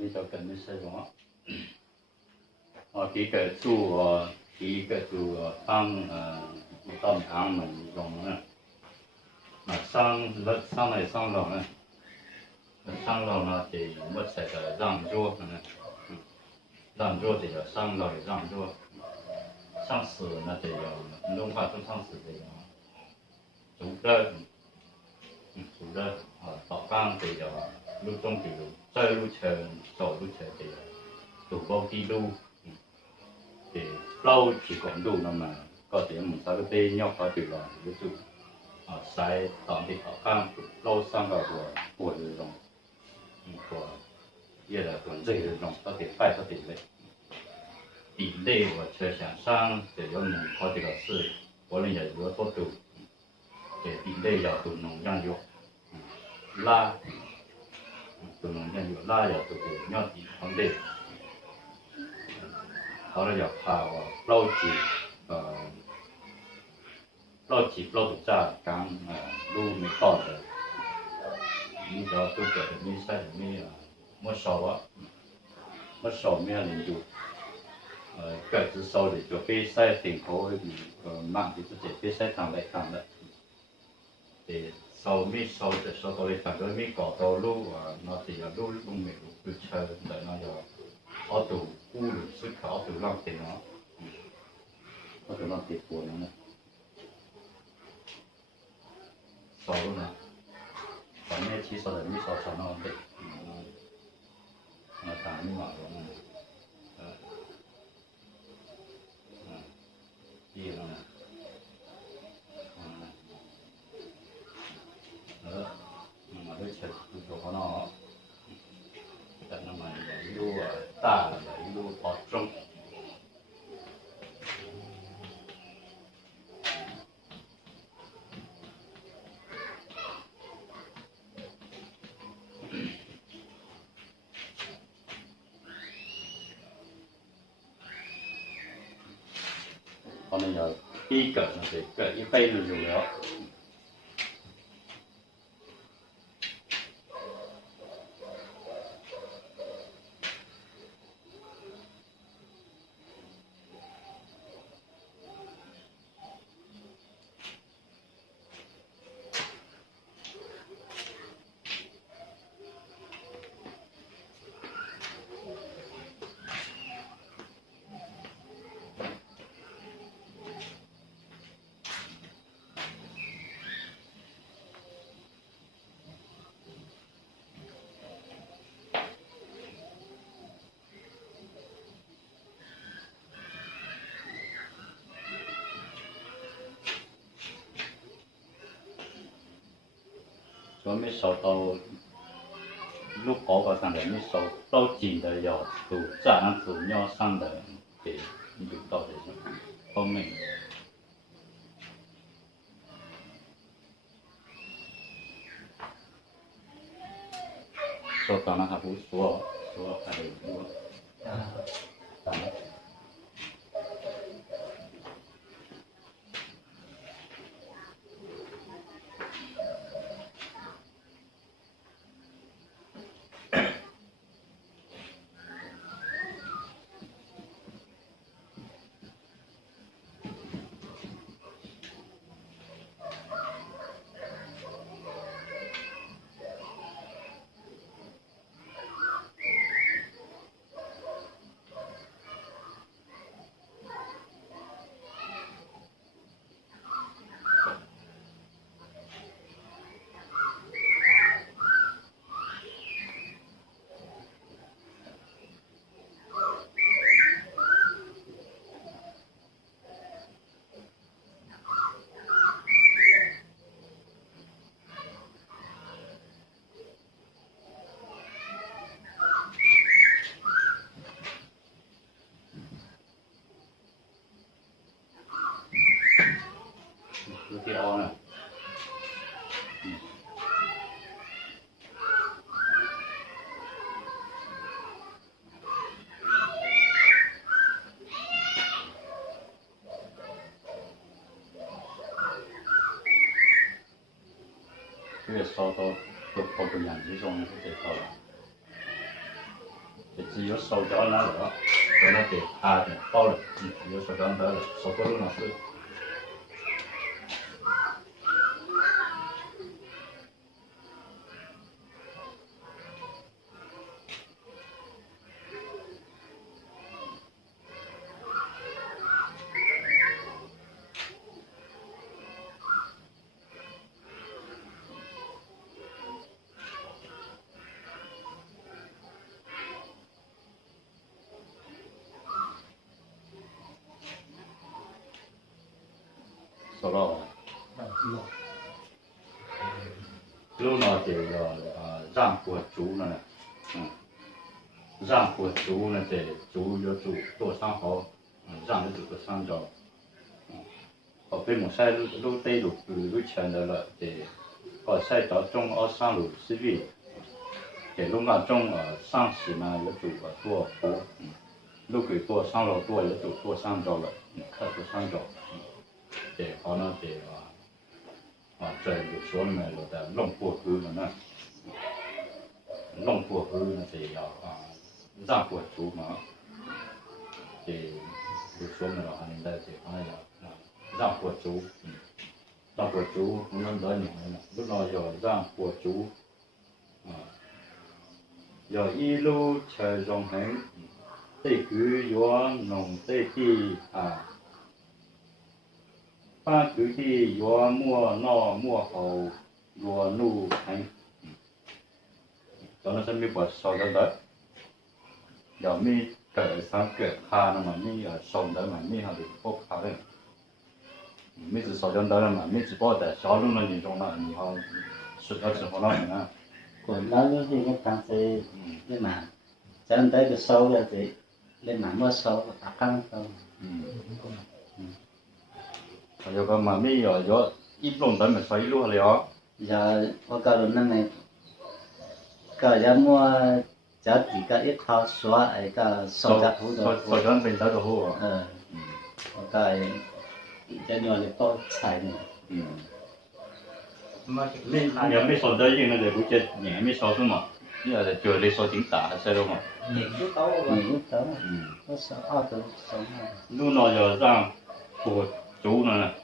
你就跟你使用。幾個做幾個做幫到兩門用呢，上來上樓呢，上樓呢就沒使的讓座呢，讓座就要上樓讓座，上司呢就要弄法做上司就要主任保崗就要路中就要在路程走路程就要走包記錄。thì lâu chỉ còn đủ nó mà có thể một số cái tê nhau có được là ví dụ sai tạm thì họ cam lâu sang vào của rồi của như là tuần dây rồi có thể phải có thể lấy tỷ lệ của车厢上只有能好几个是我们也有多度给tỷ lệ要都能让有拉都能让有拉要都给要抵抗的。เขาเราอยากพาว่าเราจีบเราถูกจ้างการลูกมีต่อเลยนี่เราตัวเกิดมีใช่มีเมื่อสอบมีอะไรอยู่เกิดจะสอบเลยจะไปใช้สิ่งเขามั่งที่จะไปใช้ทางใดทางนั้นแต่สอบมีสอบจะสอบตัวเองฝั่งก็มีก่อตัวลูกเราจะ要ลูกไม่รู้คือเชิญแต่เรา要เอาตัวกู้หรือซื้อเขาตัวร่างเต็มเนาะเอาตัวร่างเต็มปวดนั่นนะสอบรู้นะตอนนี้ที่สอบมีสอบสอนเอาเด็กมาตามนี่มาลงดีแล้วนะมาด้วยเชิดตัวเขาเนาะแต่น้ำมันอย่างดูตาอย่างดูปอดตรง可能有第一个那这个一辈子就了。所以没收到lúc có vào thằng đấy mới số lâu chìm的有主站主要上的给有到的后面，说当然还不说还得说，当然。cái o này cái việc sau đó tôi có cái nhận biết trong cái thể thao 只有手脚那了，在那给他的包了，有手脚得了，手不弄是。收到了。路呢就要让火烛呢，让火烛呢得烛要煮多三好，让的煮多三着，被我晒路对路前的了得，晒到中二三路是位，给路那中上时呢要煮多火，路给多三路多要煮多三着了，看多三着，得好呢得在有说里面的弄火锅了呢，弄火锅呢得要让火烛嘛，得有说明了还能在这方面让火烛，让火烛我们多年了，路上要让火烛，要一路车中行，对居要弄对地把具体要摸闹摸好，要弄行，当然是没把少的的，要没个三个卡那么没少的嘛，没还得不卡的，没只少的了嘛，没只包的小路了你中了，你好吃到之后了呢。còn đó lúc thì cái tăng sẽ lên mà chẳng tới cái sâu ra thì lên mà mua sâu và căng không rồi có mà mấy giờ ít lông tới mà xoáy luôn rồi giờ có cái lần này cái giờ mua giá chỉ cái ít thao xóa ấy cái sâu giá thú rồi sâu giá bên đó rồi hú cái cho nhỏ là to xài này nhà mấy sâu tới nhưng nó để bút chết nhẹ mấy sâu xuống mà giờ là chờ lấy sâu chính tả sao đâu mà những lúc đó nó sâu từ sâu này lúc nào giờ ra của chú này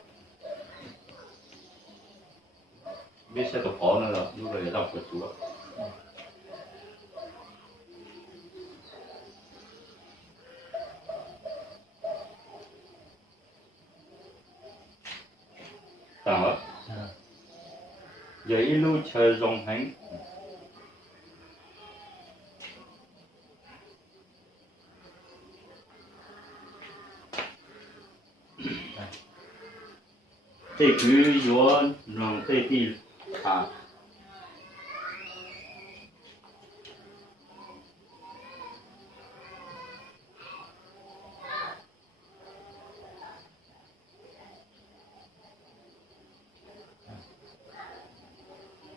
biết sẽ tập khó nữa rồi lúc này ra của chú đó giờ一路车中行这句要让这地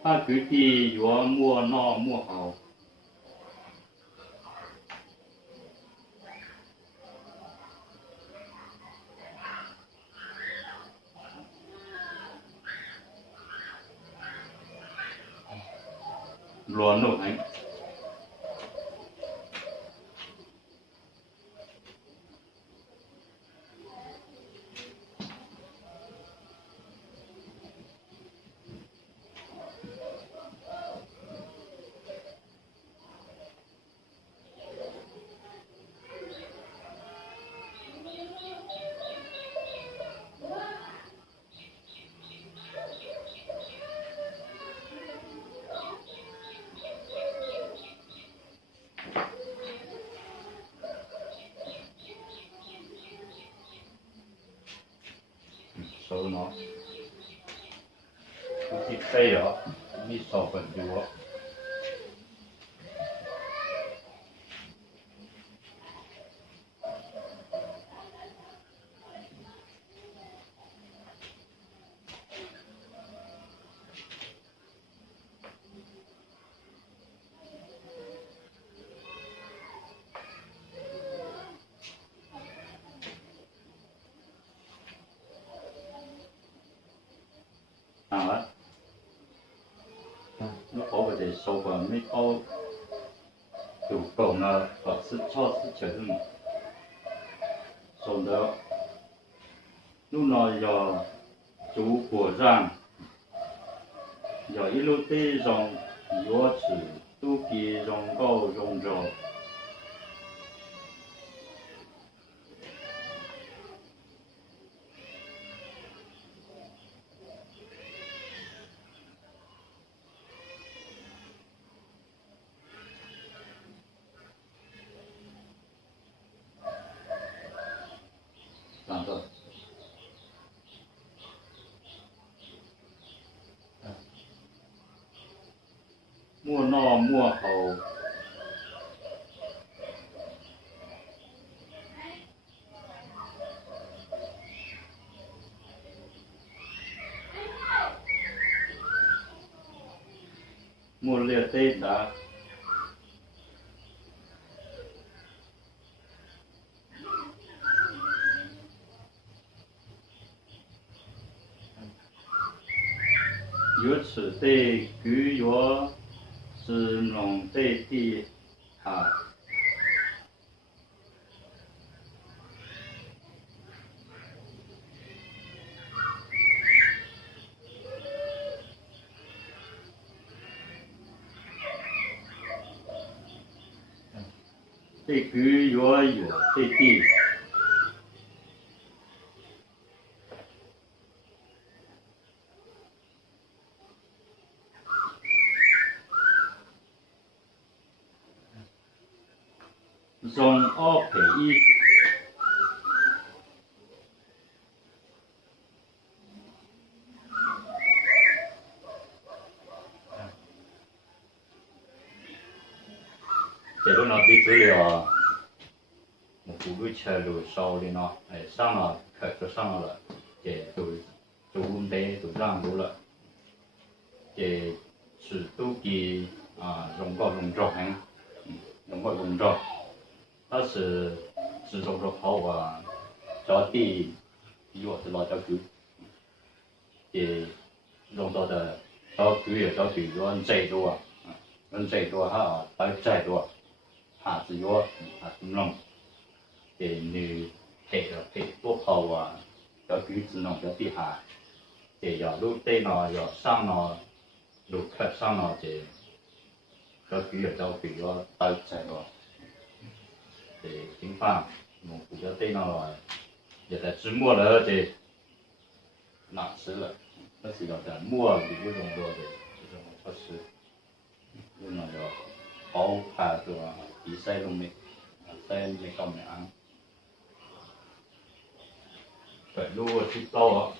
他具体要摸闹摸好，乱弄行。手呢，估计飞了，没少本多。nó có vấn đề sâu và mới có 主狗呢，是超市确实说的，路呢要主果上，要一路地上药吃，都给用高用着。mua no mua hầu mua liệt tết đã有此地具有是农地地啊。地具有地地。dùng ô phải y để lúc nào đi tư liệu một cú đuôi chờ rồi sau đi nó sang là khởi cho sang là để tụi tụi bé tụi răng đủ là để sử tu kỳ dùng có dùng trò hành dùng có dùng trò它是制作着好啊，着地药是老着狗，也用到的着狗也着狗用再多，用再多哈，还再多，哈子药哈子弄，也你配不好啊，着狗子弄着地下，也要路地呢，要上呢，路客上呢，这着狗也着狗药还再多。để tiếng phàm một cụ cho tên nào rồi giờ là chỉ mua là thì nặng xứ là nó chỉ là mua thì cái dùng đồ để dùng cho xứ nhưng mà rồi bao thà rồi tí xây luôn mình xây mình cầm để ăn phải mua thịt to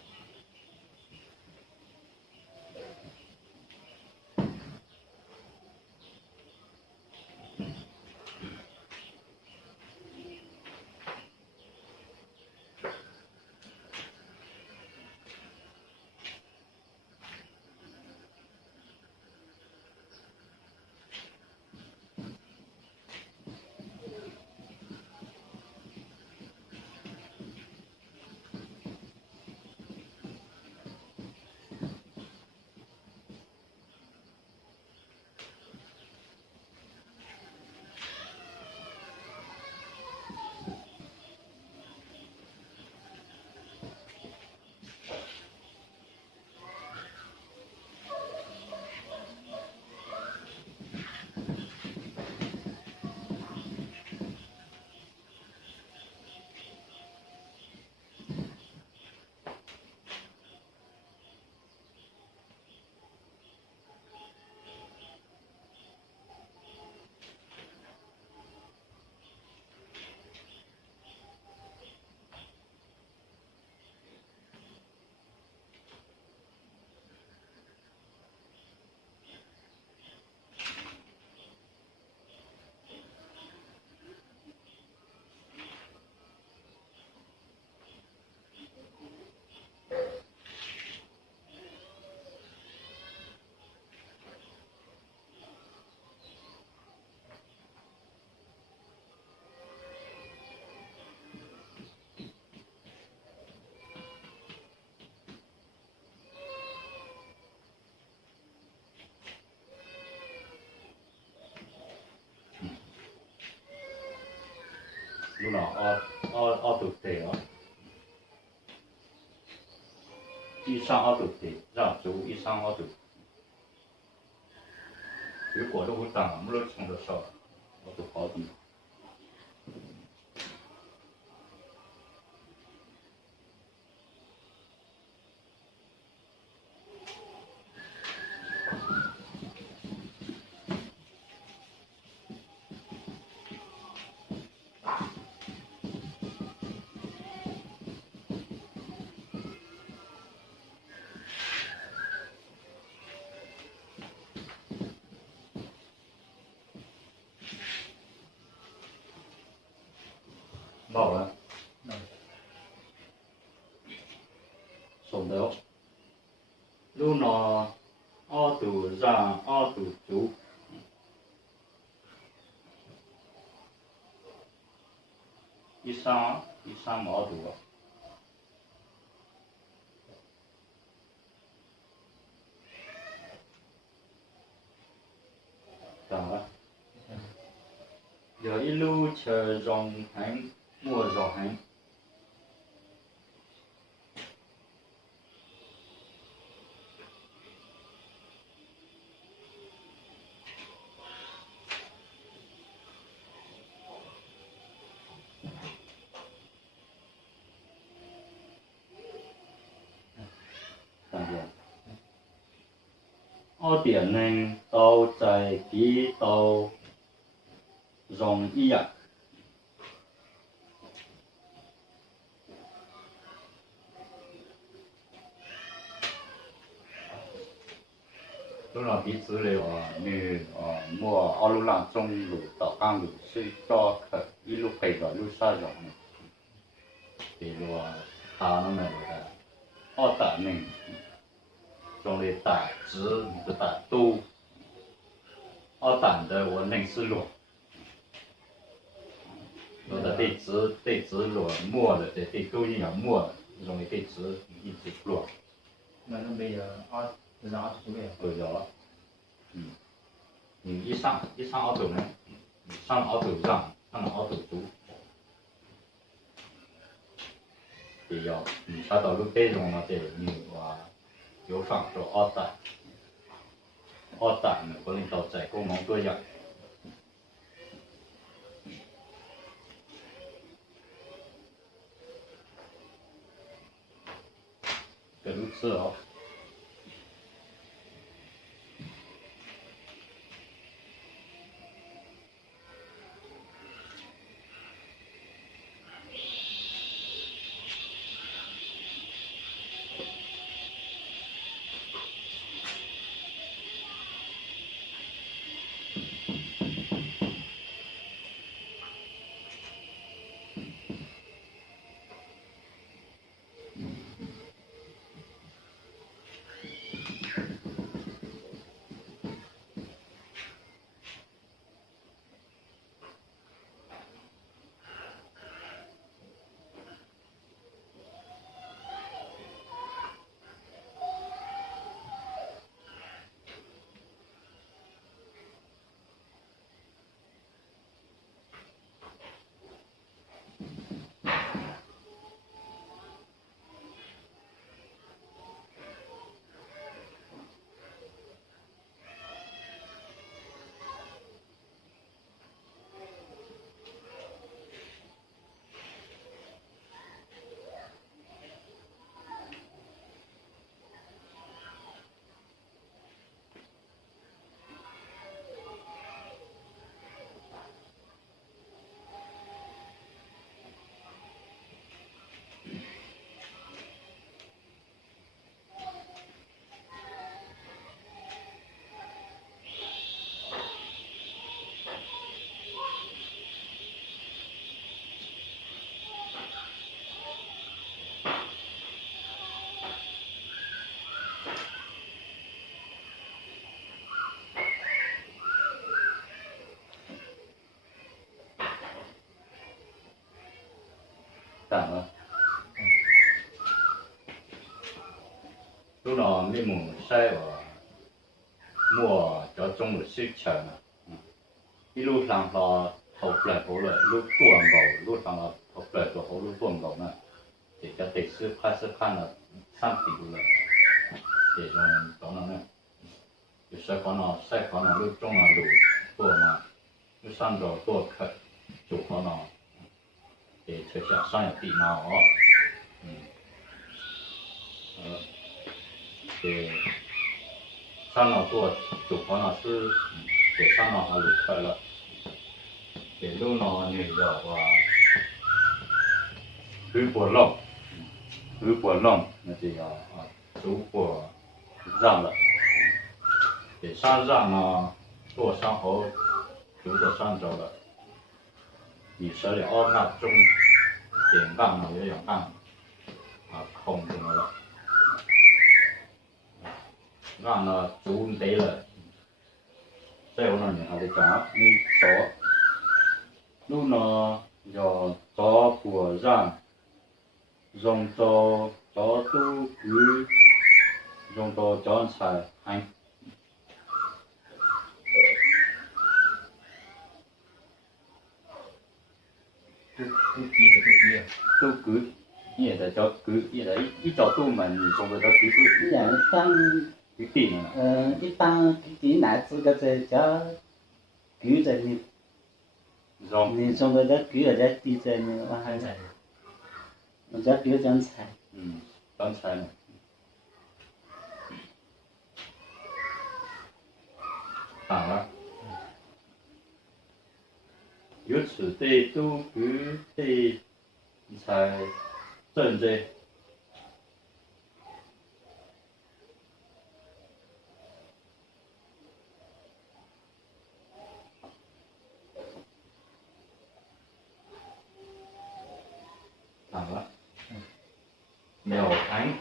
lúc nào ở tụt tề đó đi sang ở tụt tề ra chú đi sang ở tụt如果都不当，没有从的少，我都好点。到了，送到，lúc nào ở tù ra ở tù chú đi sang mà ở tù à đó giờ一路chờ dòng hành mua dòng hành ở điểm này tàu chạy đi tàu dòng y ạ lúc nào đi xử lý như mua ở lúc làm trong lũ tàu cang lũ suy cho khởi đi lúc phải rồi lúc xa rồi thì lúc ta nó này là ở tại mình trong này tại chữ cái tại tu ở tại的我能是裸有的对直裸墨的对勾一样墨的容易对直一直裸 mà nó bây giờ rõ số liệu 有有你一上凹斗呢上凹斗上上凹斗足也要查到路这种了对你有上说凹蛋呢可能到在功能多样个如此哦蛋啊lúc nào mới mùng sai và mua cho trong một sức chờ nè đi lúc làm là học lại hỗ lợi lúc tuần cầu lúc thằng là học lại của hỗ lúc tuần cầu này thì cái tỷ sư khăn là 3 tỷ rồi thì rồi có nó này thì sẽ có nó lúc trong là đủ tuần mà lúc sang rồi tuần khởi chủ có nó thì thực sự sang là tỷ nào thì sang nào tuần chủ có nó是để sang nào là đủ khởi了để lúc nào nhảy giờ và cứ của lông là thì chú của răng了để sang răng nó做上后chú của sang走了你手里按那中点杠呢也有杠控制了让nó chú đấy là sau nó thì họ đi trả đi số lúc nó do gió của răng dùng cho tu cứ dùng cho xài hành tu cứ như là cho cứ như là ít cho tu mà dùng cái đó cứ cái dạng tăng cái tiền này一般只拿这个在叫举着你， dùng 你从个在举在地在你，我还我叫举张菜，刚才呢打了有此对都cứ对才正这打了秒ánh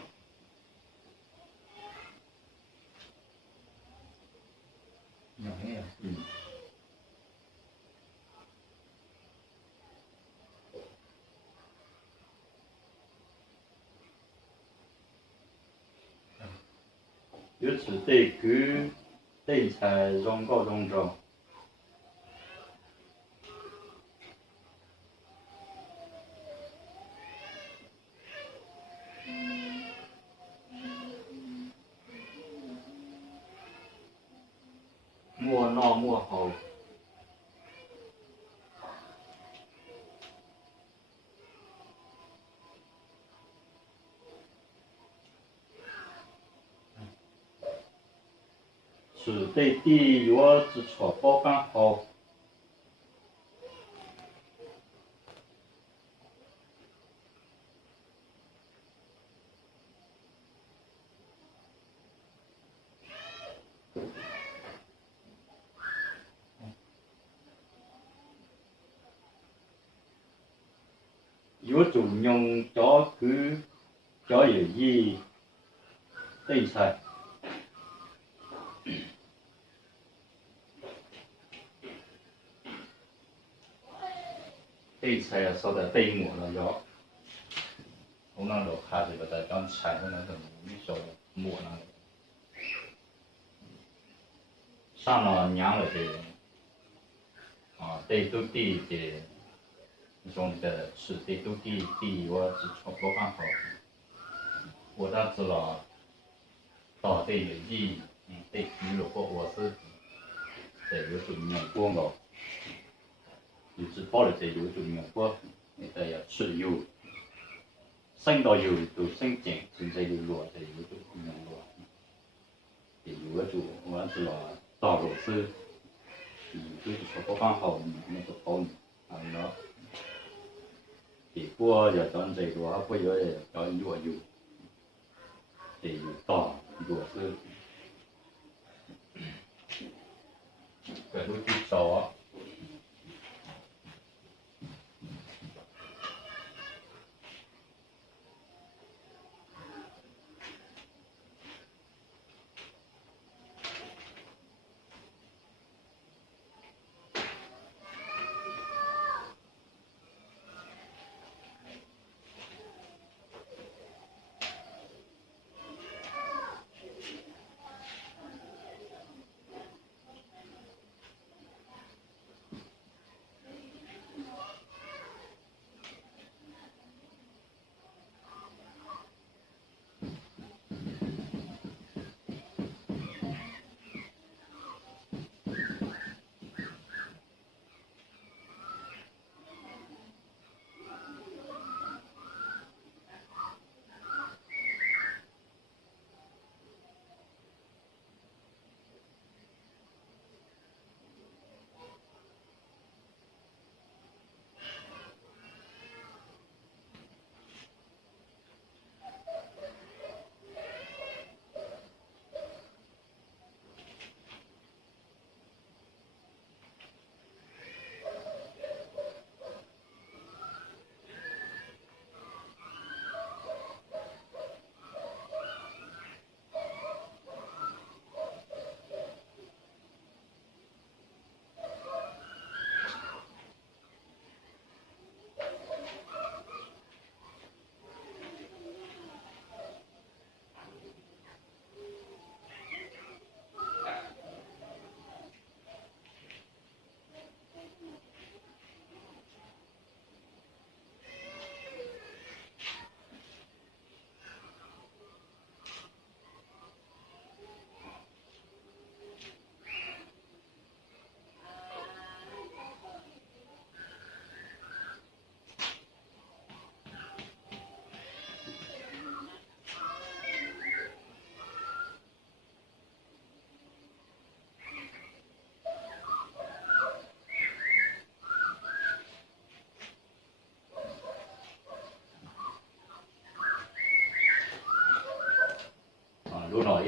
nhỏ thế à有此对cứ对才容够容中莫闹莫好此对地有之错包干好有种用cho cứ cho有意对才对才啊说的对抹了要我那老卡这个在刚才的那个你说抹那个上了娘了的对都地的中的是对都地我只错不干好我当知了到对有意对如果我是在有种面光了有只包了在有种面光你得要吃油生到油都生碱现在有落在有种面落有个主我知了到了是就是说不刚好那个包了thì qua giờ chọn gì đó qua giờ chọn dùa dù thì tỏ dùa sư cái đôi chút sò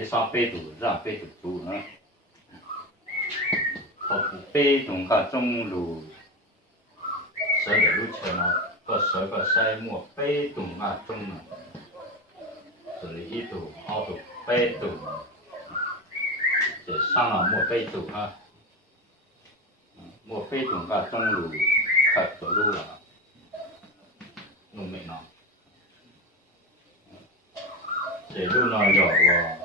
一上背肚让背肚猪呢，他不背动个中路，蛇的路车呢，个蛇个塞莫背动个中呢，这里一肚二肚背肚，这上了莫背肚啊，莫背动个中路，开走路了，弄没呢。这路呢有个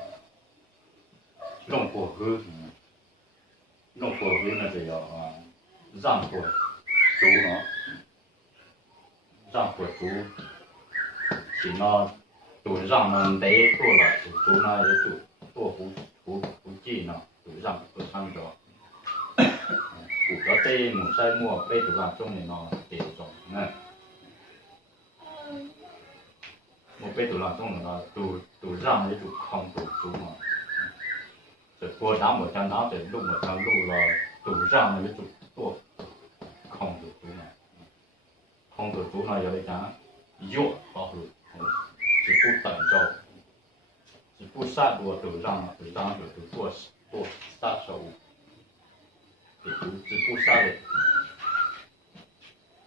弄火河，弄火河呢就要让火猪呢，让火猪，是呢，就让呢得做了，猪呢就做胡记呢，就让做上着，胡个得木塞木背就让种的呢得种呢。我背头上种了都让那种康土猪嘛，这过长我讲拿这路我讲路了，都让那种做康土猪嘛，康土猪呢有的讲药好是不等着，只不杀多都让就做杀手，只不杀的，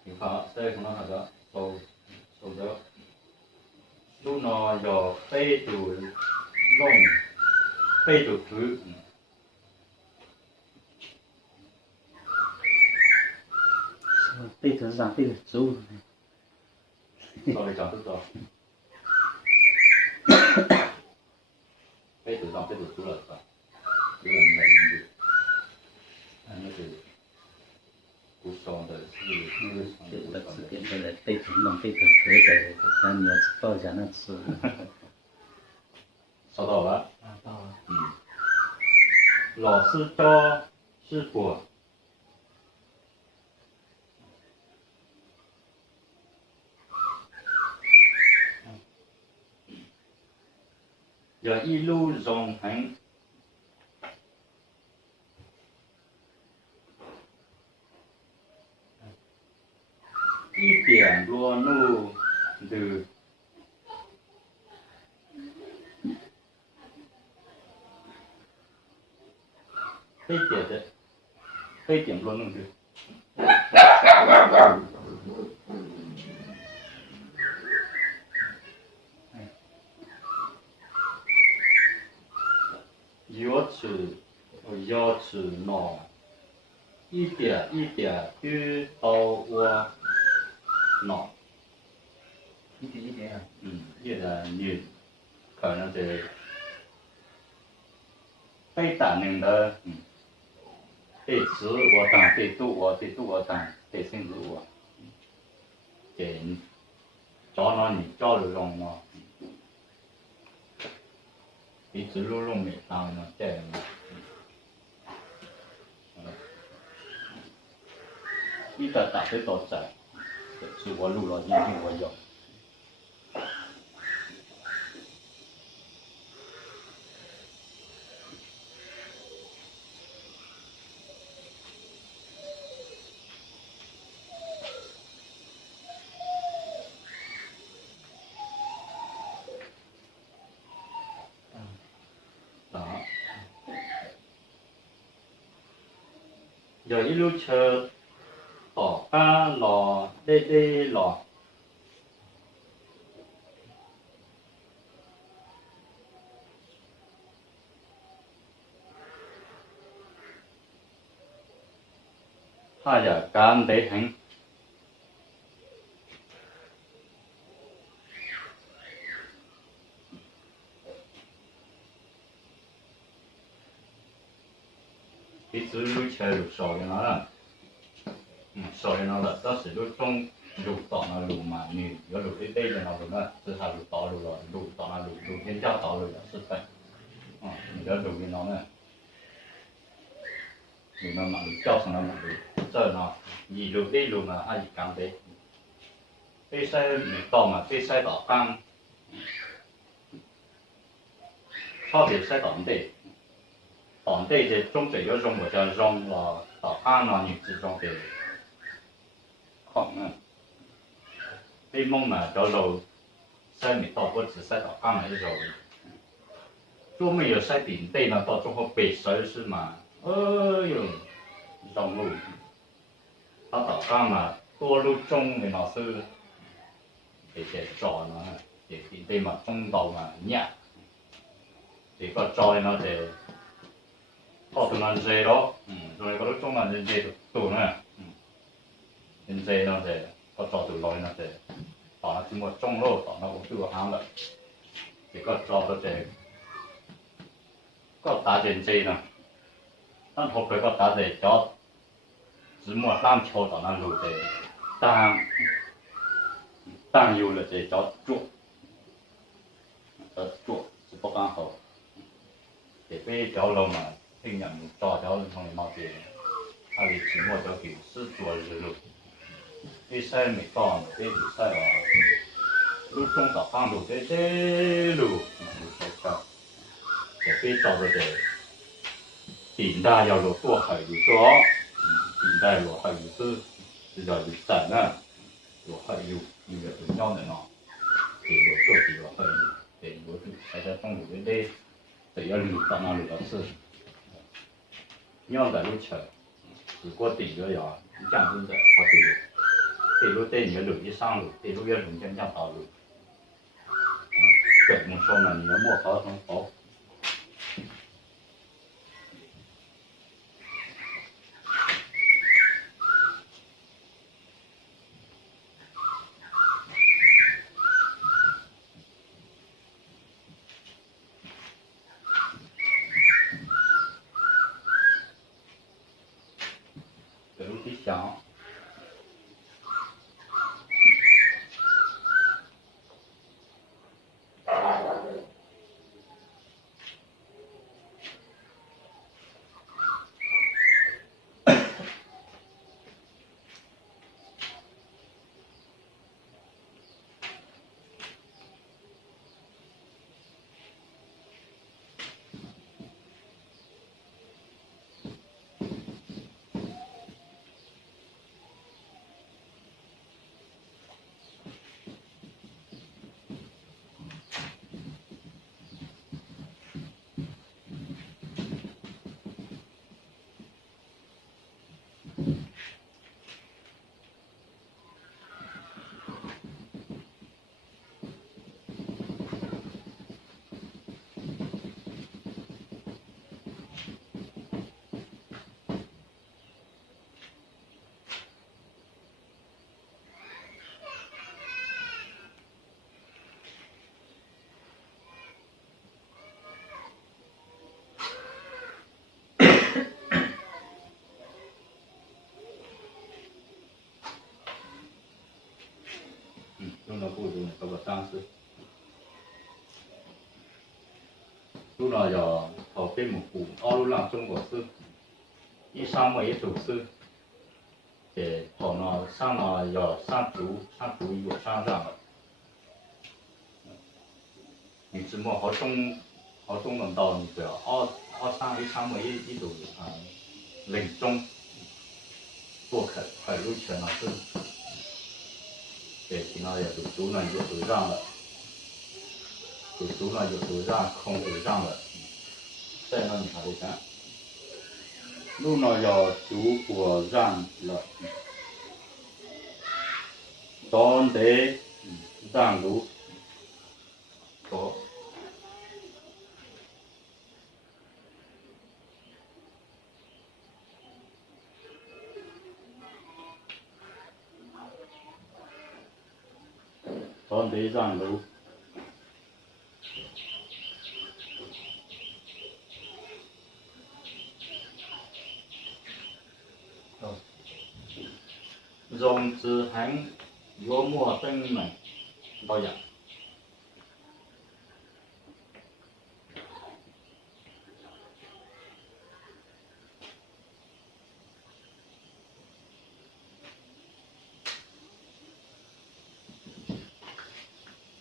你看这可能那个手的。lúc nó giờ phê tủ lông phê tủ thứ背头上背头猪，sau này chẳng tức rồi phê tủ răng phê tủ chú là sao đây là mình được anh nói từ cú son的是这个点的背头弄背头壳的，咱你要吃包下那吃。收到了。啊，到了。老师教师傅。要一路纵横。一点多路的非点多路的，要吃孬，一点就到我。孬，一点啊。一点你可能是被打人的，被吃我当，被毒我当，被甚至我，给找到你交流中嘛，你直路路没当呢，这样嘛，一个打对多窄。是我录了，今天我有。有一路车。老干老对老，他也干得很。一直路车就少点了。少人了，当时就种路到那路嘛，你有路的对着那路嘛，这下路到路了，路到那路天家到路了是分，你的路的那呢，你那马路叫上了马路，这呢，一路对路嘛，还一刚的，对塞没到嘛，对塞到刚，差别塞到对，到对的种这个种我叫种了，到刚呢你只种的。啲蒙嘛就路西面到不只西到啱喺度，都没有晒顶对呢，到最后被收拾嘛，哎呦，上路，他早上嘛，多路中的老师，这些找呢，这顶对嘛，中到嘛伢，这个找呢这，到处那这咯，所以个路中嘛这多呢，这呢这，个找到来呢这，到那怎么中路，到那我就行了，这个找到这。có đá trên dây nè, nó học rồi có đá dây cho chỉ mua làm theo đó là lùi dây, đang yêu là dây cho chuột chỉ có càng hậu, để bây giờ lâu mà hình nhận cho thằng nó thì hay là chỉ mua cho kiểu sư chùa rồi lùi, cái xe mình còn cái gì xe là lúc trong tập phang lùi cái lùi sẽ cho để bây giờ rồi để顶大要有多海有多，顶大有海有是比较有展呢，有海有个要的呢，给我做几个海有，给我就还在中午的得得要捋到那里了是，要的路车，如果顶个呀，这样子的，我得路得你路一上路，得路要人家这样道路，怎么说呢？你要莫好成好。想，用了不用这个当时，除了要跑飞母股，二路让中国是，一上么一组是，给跑呢上了要上足有上上了，你只么好中能到你不要二上一上么一组领中，不可入圈了是。对，其他也赌足呢，有赌让了，赌足呢有赌让，空赌让了，再让你查一看，路呢要足果让了，当得让路，多。当得让路，融资行幽默登门，老杨。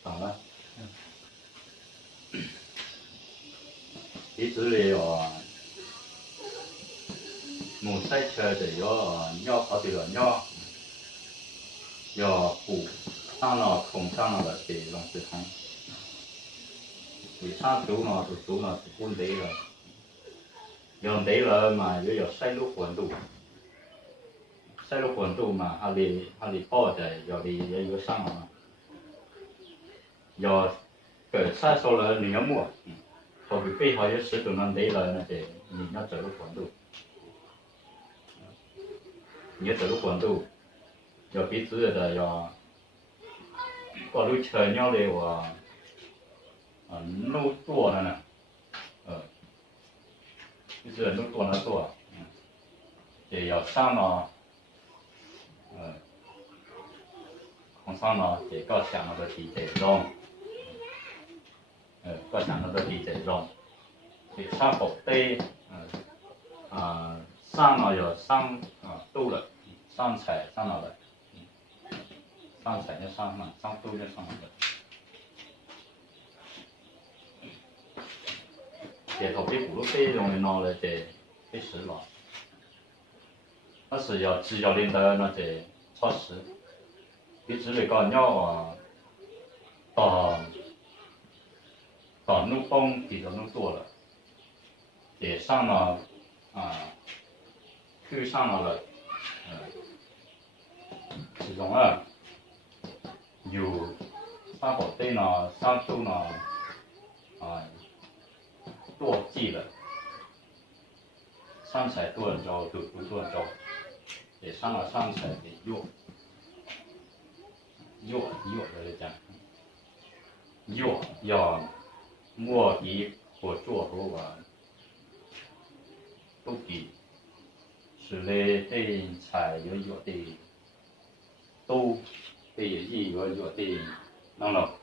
懂了。其实咧哦，冇塞车的要跑的要补上了空上了的容易通。vì sang chú nó thì chú nó thì buôn đấy rồi dọn đấy là mà nếu có sai lúc quần tụ mà hà lì po thì giờ đi giờ sang mà giờ cái sai số là nhiều mua còn vì bây giờ sử dụng năm đấy là thì mình nó trở lúc quần tụ nhớ trở lúc quần tụ giờ biết thứ là giờ có lúc chơi nhau thì nấu tua này nè bây giờ nấu tua nó tua thì giờ sang nó không sang nó thì có想nó的体质中có想nó的体质中thì sang bộ tê sang nó giờ sang tu了sang彩sang nó了sang彩就sang嘛sang tu就上了để thầu cái phụ tê rồi nó là để cái sử了那是要只要领导那些措施你只能讲要到弄崩比较弄多了也上了去上了其中有三宝队呢三周呢多季了三彩多人招都不多人招也上了三彩的药来讲药要摸比或做和玩都比是嘞对彩有药的都对也有药的那了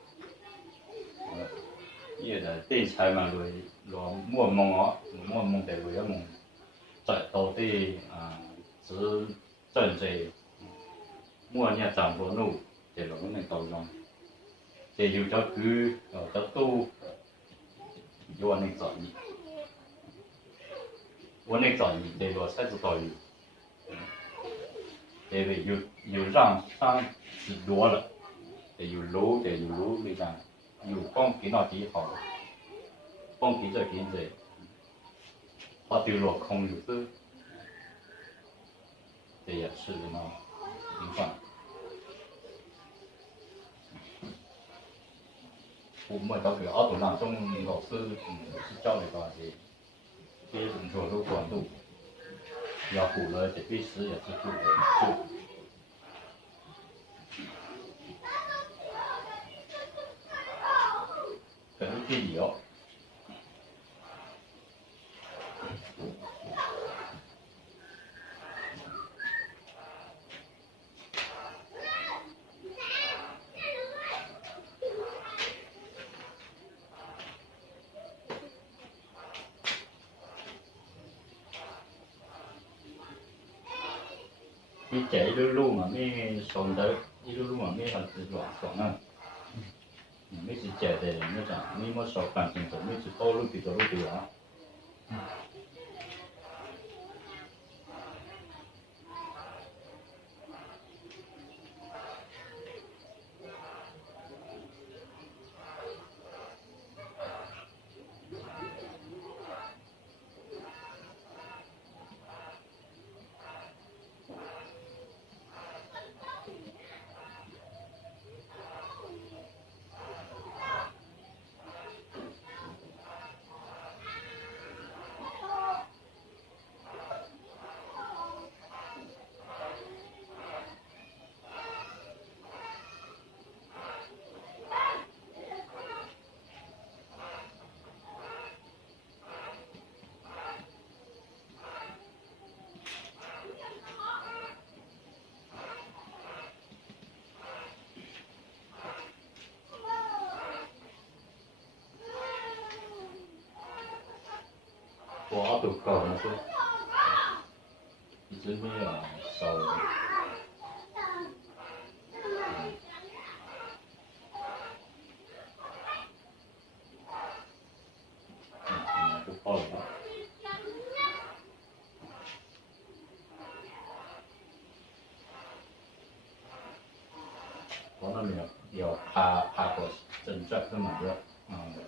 也的对彩嘛罗摸梦的为梦在到底只正在mua nhà trạm bộ nụ thì là cái này tàu lòng thì dù cho cứ cho tu vô anh chọn gì vô anh chọn gì thì lo sẽ tàu gì thì vì dù rằng sang lúa là thì dù lúa bây giờ dù con kỹ nào chỉ học con kỹ cho kỹ gì họ tiêu lúa không được tư thì也是那情况。我们到个奥多当中老师是教那个的，这种说都管度，要补了这必须也是做的。可是地理哦。đi chạy lu mà mới sống tới đi lu mà mới làm từ loạn sống à mới chỉ chạy để mới chẳng mới mất sống càng trình mới chỉ to lu thì đó我都搞那些，一直没有烧的。都泡了。我那边要爬过真正那么多。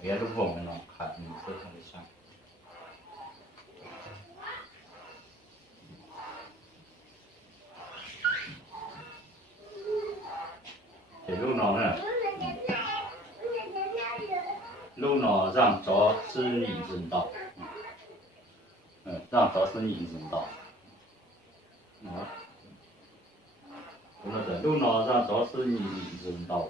别的我们能看名字很像。这路呢，路呢让着是你人道，让着是你人道，我们这路呢让着是你人道，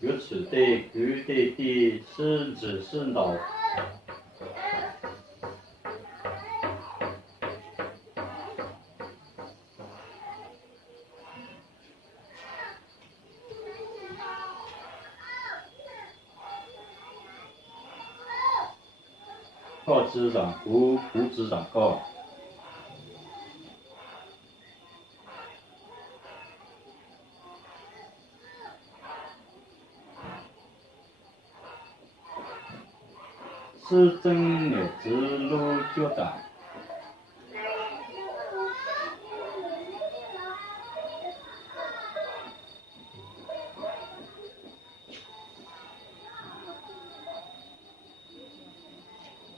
如此的具的是指是道。告知长古之长告。是真的之路就打。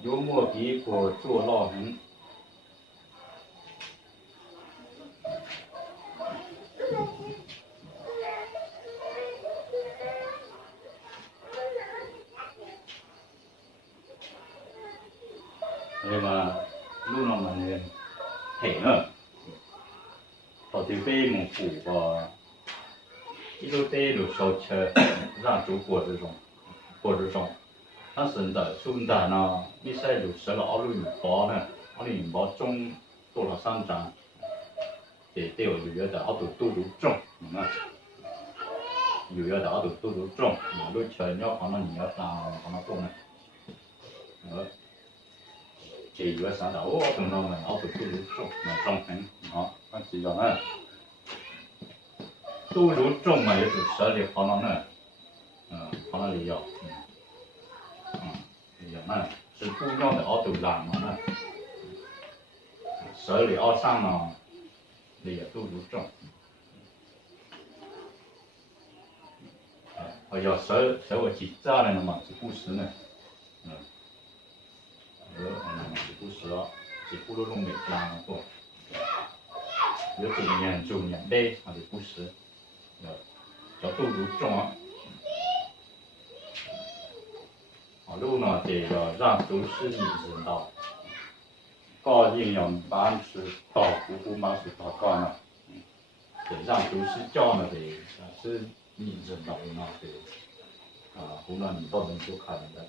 幽默比我做老人。那么路上嘛呢，平了，到底被蒙古吧，一路带路小车，让主过这种，但是的顺带呢，一晒就吃了260呢，260中做了3张，得有月的2都重，有月的2都重，路车你要可能你要打可能重呢，这月3的等到呢2都重，那重平那只要呢，都重嘛也就10里可能呢，可能里要。是不一样的2都烂了呢，10里2上呢，里也都重。要10我几炸了嘛，是不实呢，是不实了，是不如弄没烂了多，有9年内还是不实，要都重啊。路呢，这个让都是你人道，高营养班是到古马是到高呢，这让都是教呢的，是你人道呢的，湖南你到人就看的，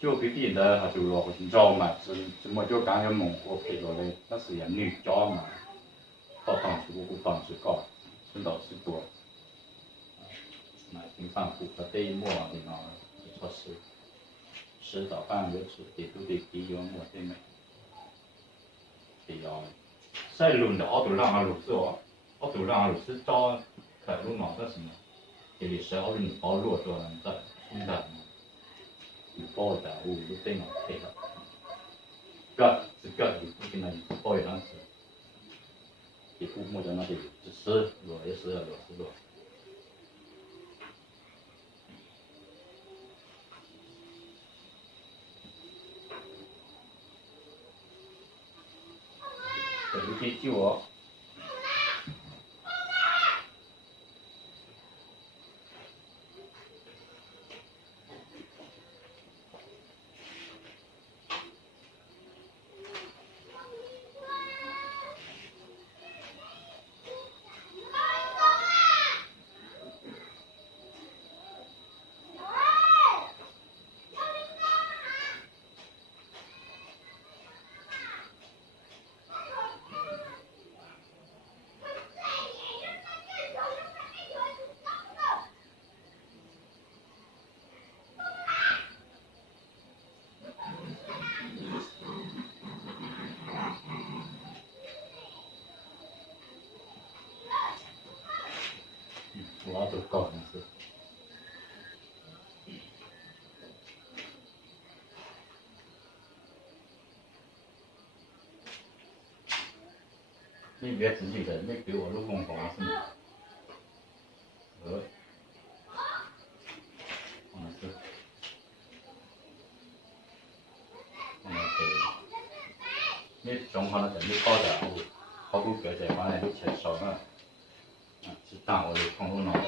就比地的还就说你招嘛，怎么就感觉蒙古配着嘞，那是也女招嘛，到当时古当时高，知道是多，那平常古的对末的那个。说10到半个时，得都得给有我的美，得要再轮的2都让路是2都让路是招开路嘛，但是呢，这里10号你包落着呢，在送的，你包的我都对嘛配了，这你不给那你包一张纸，你父母在那里只是我也是了。这就我。老多高那是。你别自己的，你给我录功房是吗？是。你中可能就你搞的，考古学者反正你切少了，是当我的空路脑的，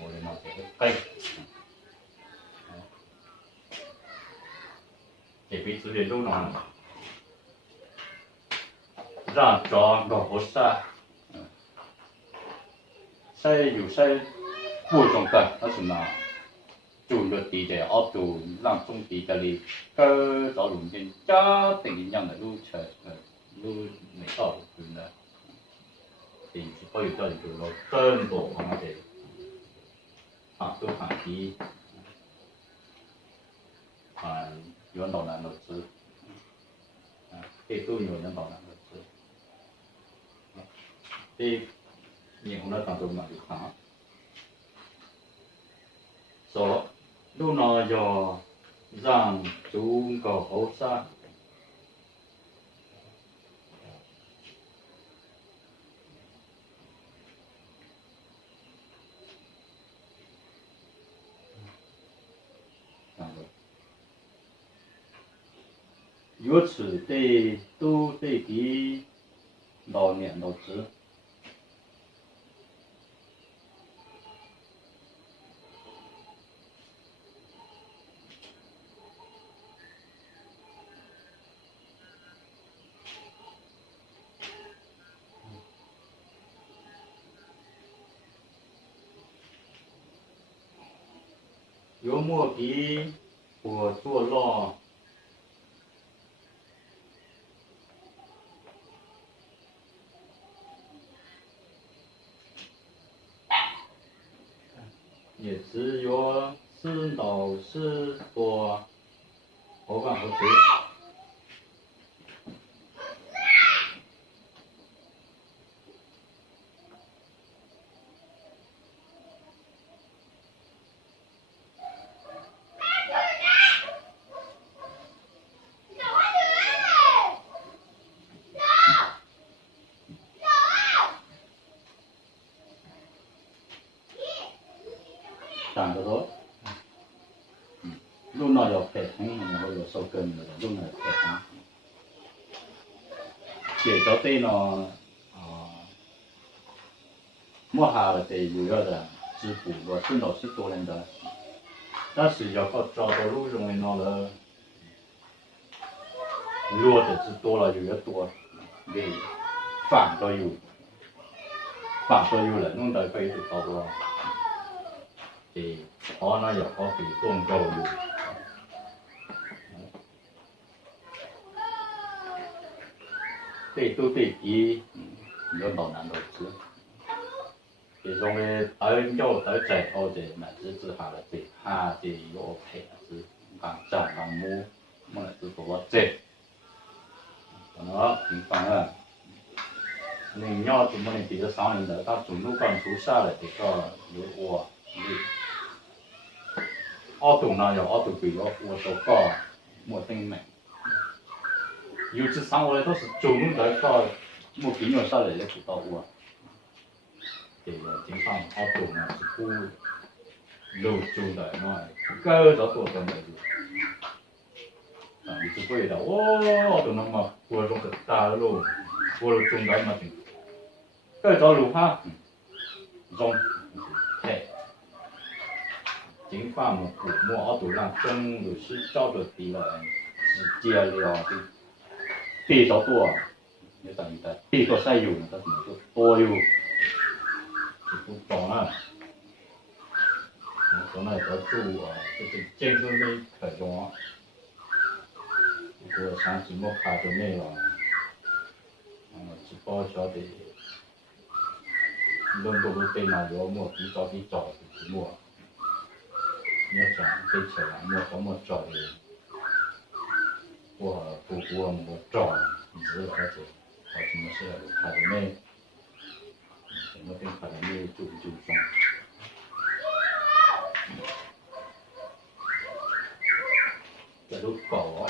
我的脑袋会改，这辈子的路脑，让装个不是，sai有sai不中的，那什么？做个地的，我做让种地个哩，个找农民家庭样的路车，路没到去呢，地是可以叫你做了更多方的，都行地，原导南投资，这都有原导南投资，这你红了当中嘛就看，说。路呢要让中国后生，如此对都对比老年老子。有莫比我做了，也只有是老师多，我感不对。3个多，路那要配合，然后有收根的，路那配合。解决对呢，摸下了对有要的支付，我是老是多人的，但是要靠找到路容易闹了，落的是多了就越多，对，反都有了，弄到可以就到多。我呢也可以动高有，对都对比，有老难投资，其中的要在后的乃至之下的对下的要配是讲讲讲么来是多这，平方啊，你要怎么的比较少人的，他中路刚出下来这个有我。奥杜呢要奥杜比要我手高，莫听没。有次上我都是走路在搞，莫比较下来也知道我。这个经常奥杜呢是不路走的那，搞着多的那个。你是贵的，哦，都那么我种个大路，我种的嘛挺，搞着路哈，种，嘿。经法莫古莫奥杜让中有是照着地了，直接了的，地着多，你等于的地多晒油呢，它怎么就多油，就不懂了。我那得住就是健身没可用，如果上期莫卡就没了，只包晓得，弄多都对那有莫比找就是莫。莫找被吃了，莫找的，我找，是而且，什么事他都没，什么跟他都没就上。cái lúc cổ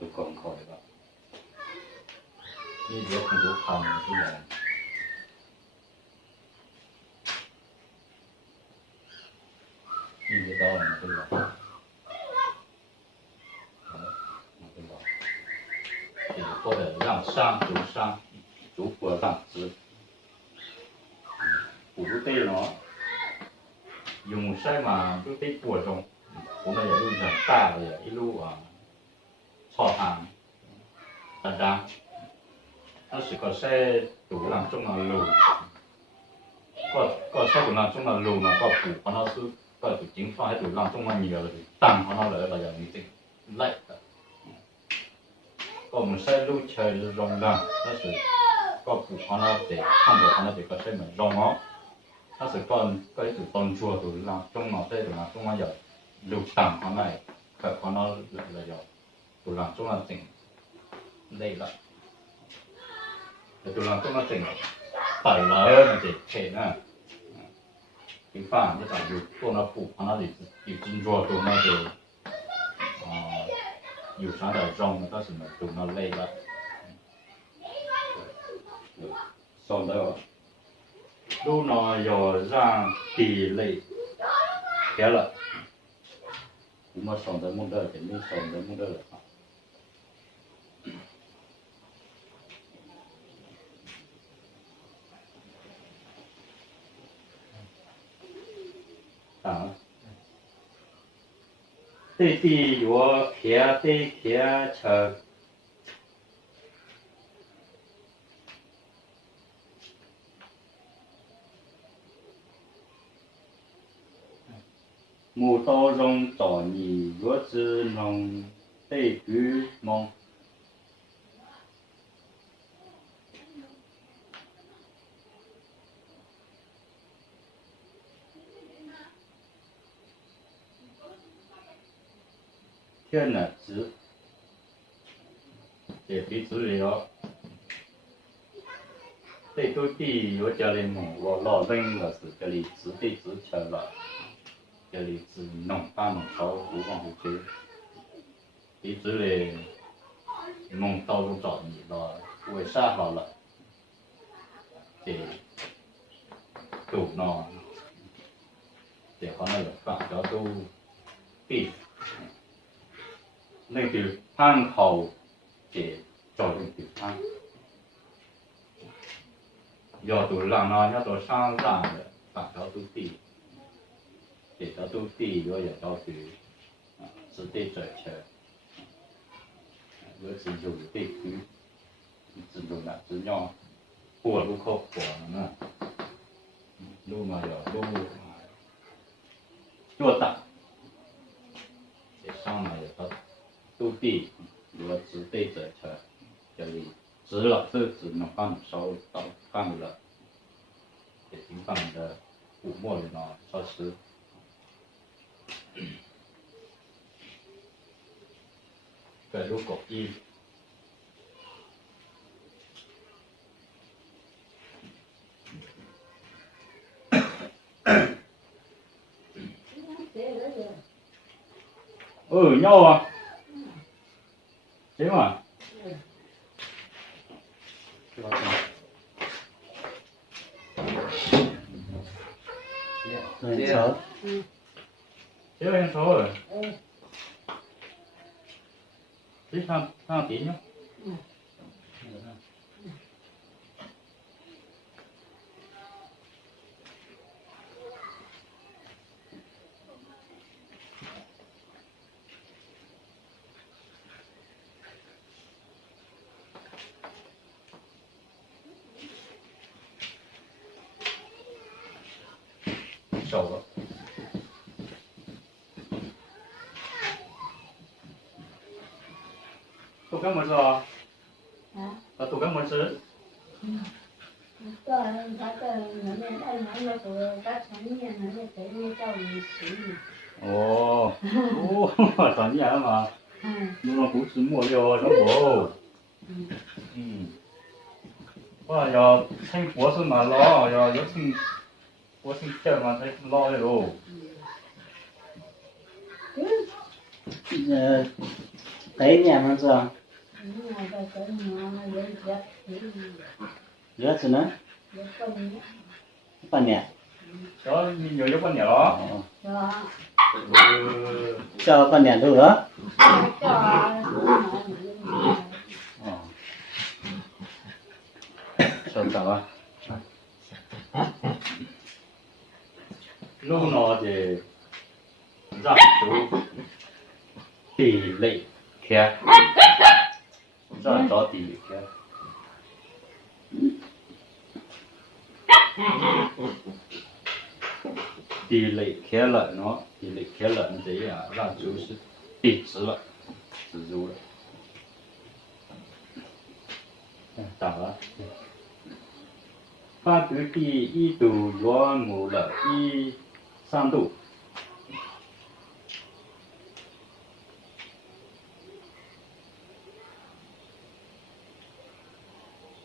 tôi còn khỏi đó như việc không có phòng cái là như cái đó là cái là thì或者让上主上主火上直补对nó dùng sai mà cứ cái của trong của này là luôn rằng ta là cái lu cho hàng là đang nó sẽ có xe đủ làm trong là lù có xe đủ làm trong là lù mà có phủ của nó cứ có đủ chính pha hay đủ làm trong là nhiều thì tăng của nó lại là giờ mình lại còn một xe lưu chơi lưu rong ra nó sẽ có phủ của nó để không được của nó để có xe mình rong nó sẽ còn cái từ tôn chùa từ làm trong nó sẽ được làm trong là giờ lưu tăng của này cái của nó là giờ từ làm trong là tỉnh đây là từ làm trong là tỉnh phải là nó để thể nè cái phản như là dù tôi nó phủ của nó để chân chùa tôi nó để dù sáng đời rong người ta sẽ mà tụi nó lây lại sau đó lúc nó giờ ra tỷ lệ kéo lại cũng mà sau đó muốn đời thì mới sau đó muốn đời là对地我撇对撇车。mù to rong tỏ nhì lúa dư nòng tây cứ mong thiên là chữ để bí chữ liệu tây tôi đi我家里梦我老人了是这里指对指起来了。这里是弄大弄小，不往后追。一直嘞弄道路找你了，为啥好了？这堵呢？这可能有反角都闭，那就参考这找的地方，要都让那要都上让的反角都闭。để cho tu tì vô giờ cho từ sự tê trở trở với sử dụng tê cứ sử dụng là sử nho của lúc khổ của nó lúc mà giờ lúc chua tặng để sau này có tu tì với sự tê trở trở cho đi sử là sự sử nó phân sau tạo phân là để chính phân là cụ mua nó sau sử cái lúc cột gì nhau à thế mà Rồi cháu thế em số rồi thế sao tí nhá 手了。都干么子啊？都干么子？个他个人家爱买那个他常年那个给那叫你行。哦，常年嘛。那不是末了，什么？我要趁博士嘛老，要趁博士天嘛才老哟。mấy nhà mà sao Hãy nhớ chứ nó phần nhà Cho nhiều nhất con nhỏ. cho phần nhà đâu nữa Sao sao à? Lúc nó thì giảm số tỷ lệ khác, giảm số tỷ lệ khác. Tỷ lệ khác lợi nó, tỷ lệ khác lợi nó đấy à, giảm số是tỷ值了，指数了。咋了？发觉第一度原母了3度。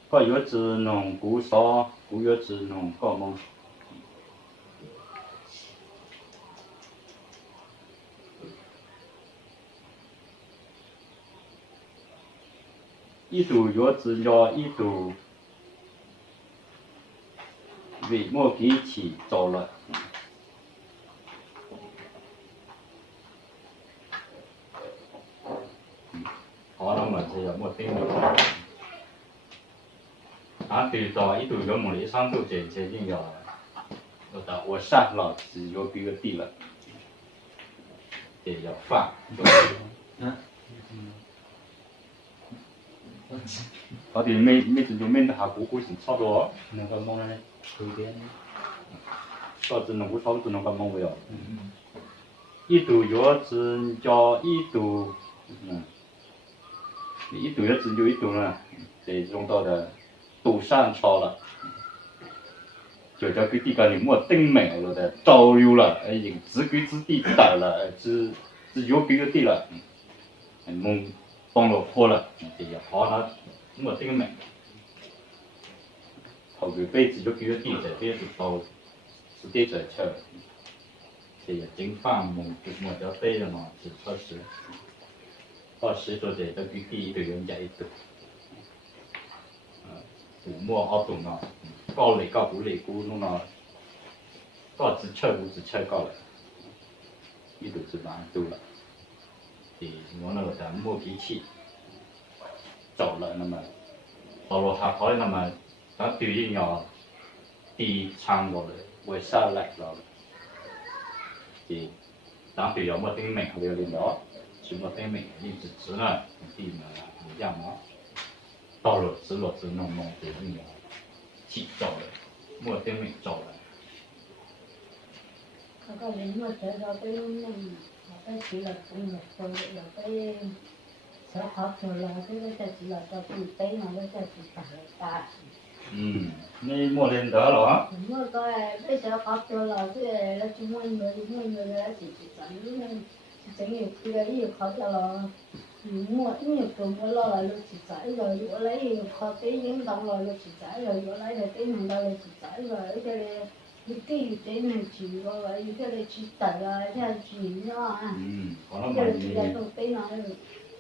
có yếu chỉ nông cú so cú yếu chỉ nông có mong一度yếu chỉ do一度vì mua kỹ chỉ走了好那么这要没听了对到一度有某里3度这接近要到我上了只有比个低了，也要放。我哋每次做每下股股是差不多，能够弄来随便到只能够差不多能够弄不了。一度有只叫一度，一度有只有一度呢，这用到的。堵上超了，就叫佢啲个你莫定名了的，潮流了，已经自给自地大了，只有几个地了，蒙帮了破了，这也好了，莫定名，头个辈子有几个地在这是到是地在吃，这也真放蒙就莫叫对了嘛，是20多岁都给地一个人家一度。古末好懂了，高垒高古垒古弄了，高只吃古只吃高了，一度是蛮多了。我那个咱磨脾气，走了那么，到了他好那么，咱对应要地长过了，为啥来了？咱对要么定名还有领导，什么定名一直直呢，地呢一样嘛。到了直落直弄这种起走了，莫定名走了。เขาก็เรียนว่าจะเราไปนู่นนั่นเราไปสีเราตรงนี้เราไปสอบเขาตัวเราที่เราจะสีเราจะตีเต้นเราจะสีตาตา你莫练得了。เมื่อก็ไปสอบเขาตัวเราที่เราจะมุ่งมือเราสีตานี่จะอยู่ที่เราอยู่เขาจะเราmua nhiều tôm có lo là chỉ giải rồi chỗ lấy kho cái những đồng rồi chỉ giải rồi chỗ lấy là cái mình đâu là chỉ giải rồi cái này cái cái này chỉ rồi cái này chỉ tải rồi cái chỉ nó cái này chỉ là tôm cái nó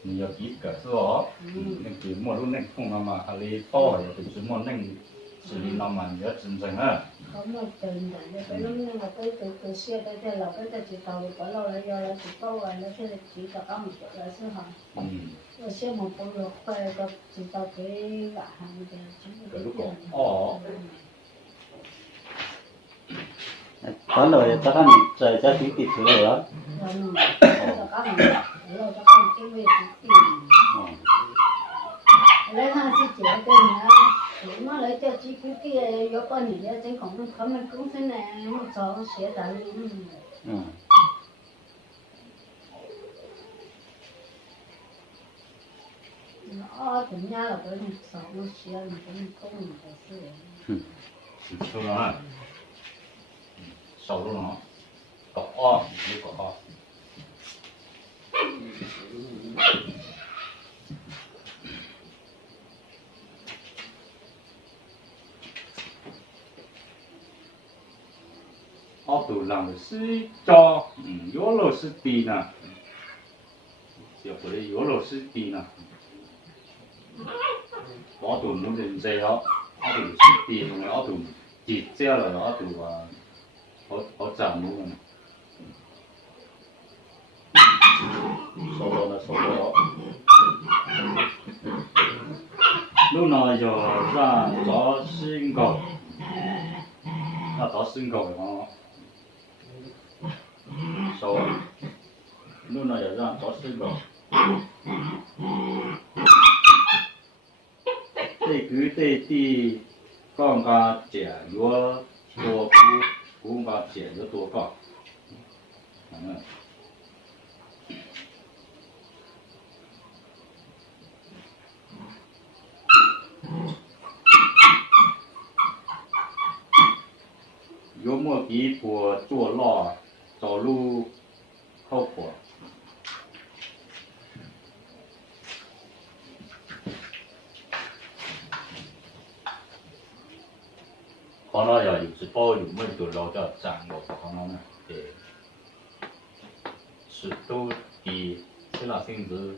你要几个是哦？那个莫路那空了嘛，还得包呀，就是莫那是你那嘛，你要真正啊。có một tuần rồi cái lúc nhưng mà cái từ xưa tới giờ là cái chỉ tàu có lâu là do là chỉ câu rồi nó sẽ chỉ tàu có một chỗ là sẽ hỏng rồi xưa một con lộc khoe có chỉ tàu cái gạ hàng thì chỉ cái lúc đó có lời ta đang trời ra tí tịt thứ rồi đó cho có một rồi cho có một cái việc tí lấy thang chỉ cái này mà lấy cho chỉ cái có con gì đó chính cũng không mình cũng thế này nó cho sẽ tại vì nó thì nhà là cái nó nó sẽ mình cũng không mình phải sửa đúng rồi sầu luôn nó có o như có o o tủ làm是cho有老是低呢就不是有老是低呢我tủ muốn đến giờ đó o tủ是低rồi o tủ chỉ chơi rồi o tủ好涨luôn số đó là số đó lúc nào giờ ra gió sinh cầu ra gió sinh cầu nó số lúc nào giờ ra gió sinh cầu đây cứ đây đi con cá trẻ vừaตัวผู้บาดเจ็บแล้วตัวก็有莫比婆做辣走路靠谱可能要有时包有没有老叫涨过，可能呢，对，是都比其他性质，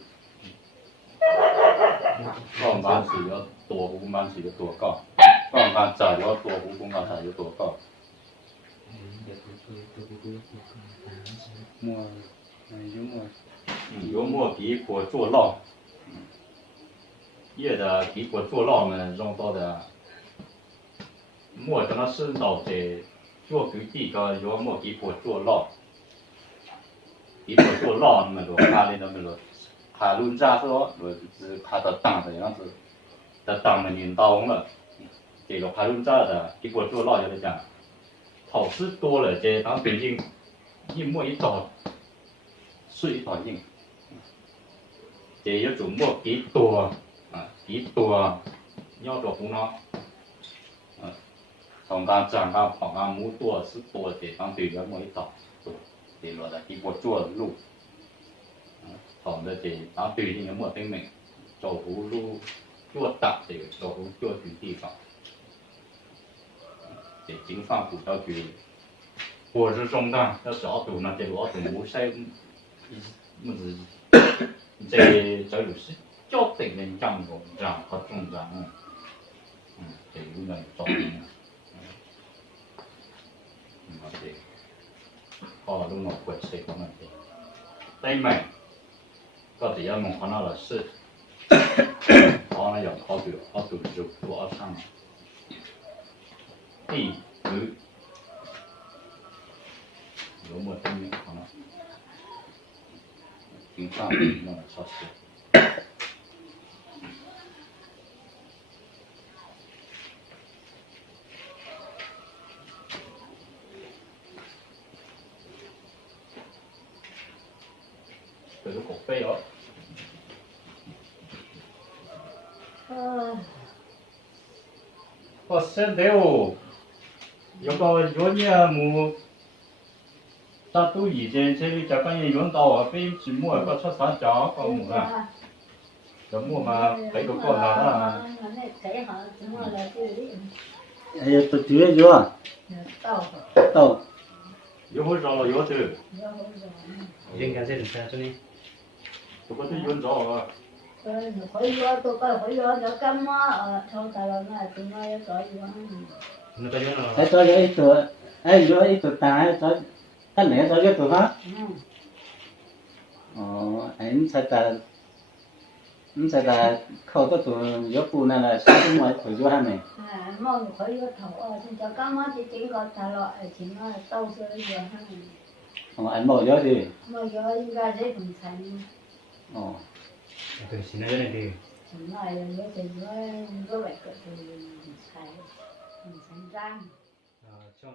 公班是要多，公班是要多高，公班再要多，公班才要多高。有么比火做烙，叶的比火做烙呢，用到的。莫跟他生到在做给地个要莫给我做烙，给我做烙那个他的那个他论家说，是他的当的样子，的当的领导了，这个他论家的给我做烙就是讲，头是多了这当北京一摸一刀，是一刀硬，这要做莫给多啊，给多要做不呢？从刚长刚跑刚木多是多的，当对了摸一刀，对了的，给我做路，从的这当对应的摸对面，走葫芦做大这个走葫做去地方，这经常古到去，我是中的，要小度呢，这老动物晒，么子，这就有时叫定人长个长和中长，这有人做呢。có lúc nào quật sẽ có vấn đề tay mày có thể là một con nào là sự có nó giống có từ dục của sang thì cứ có một cái miệng của nó chúng ta nó là sao sự từ cái cục phê đó có xem theo có nhà mua ta tu gì trên chơi cho cái gì muốn tàu ở bên chỉ mua có cho sáng chó có mua à có mua mà phải có con nào đó ai tôi chưa chưa tàu有好少有这 riêng cái gì được sao cho nên tôi có thể dùng rõ à khỏi vô tôi coi khỏi vô cho cắm á thôi tại là này tụi nó có gì đó nó có gì nào ai cho cái tụi ai cho cái tụi ta cho cái này cho cái tụi đó anh sẽ là khâu cái tụi vô phụ này là sao cũng mọi tụi vô ham này mong khỏi vô thầu cho cắm á chỉ chỉ có thà loại chỉ nó tao sơ giờ ha anh mở vô đi mà giờ ra dễ cũng thành từ xin nó này thì 成来了，有些说来个就才很成长。啊，像